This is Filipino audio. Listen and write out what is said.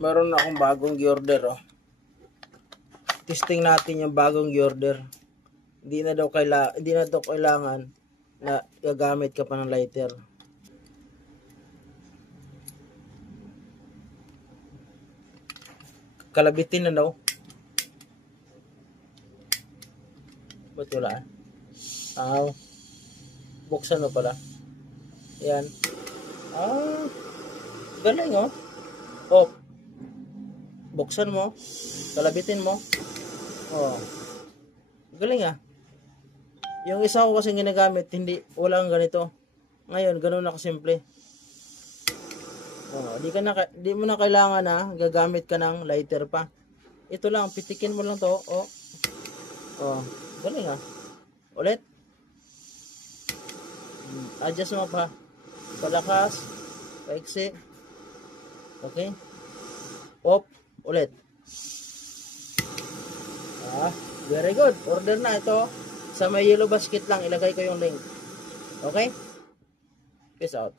Meron akong bagong gi-order, oh. Testing natin yung bagong gi-order. Hindi na daw kailangan na gagamit ka pa ng lighter. Kalabitin na daw. Ba't wala? Buksan mo pala. Yan. Galing, oh. Oh. Buksan mo. Kalabitin mo. Oh. Galing, ah. Yung isa ko kasi ginagamit, walang ganito. Ngayon, ganun na kasimple. Oh, di mo na kailangan na gagamit ka ng lighter pa. Ito lang, pitikin mo lang to. Oh. Oh, galing, ah. Ulit. Adjust mo pa. Palakas. Paiksi. Okay. Off. Ulit. Very good. Order na ito. Sa may yellow basket lang, ilagay ko yung link. Okay? Peace out.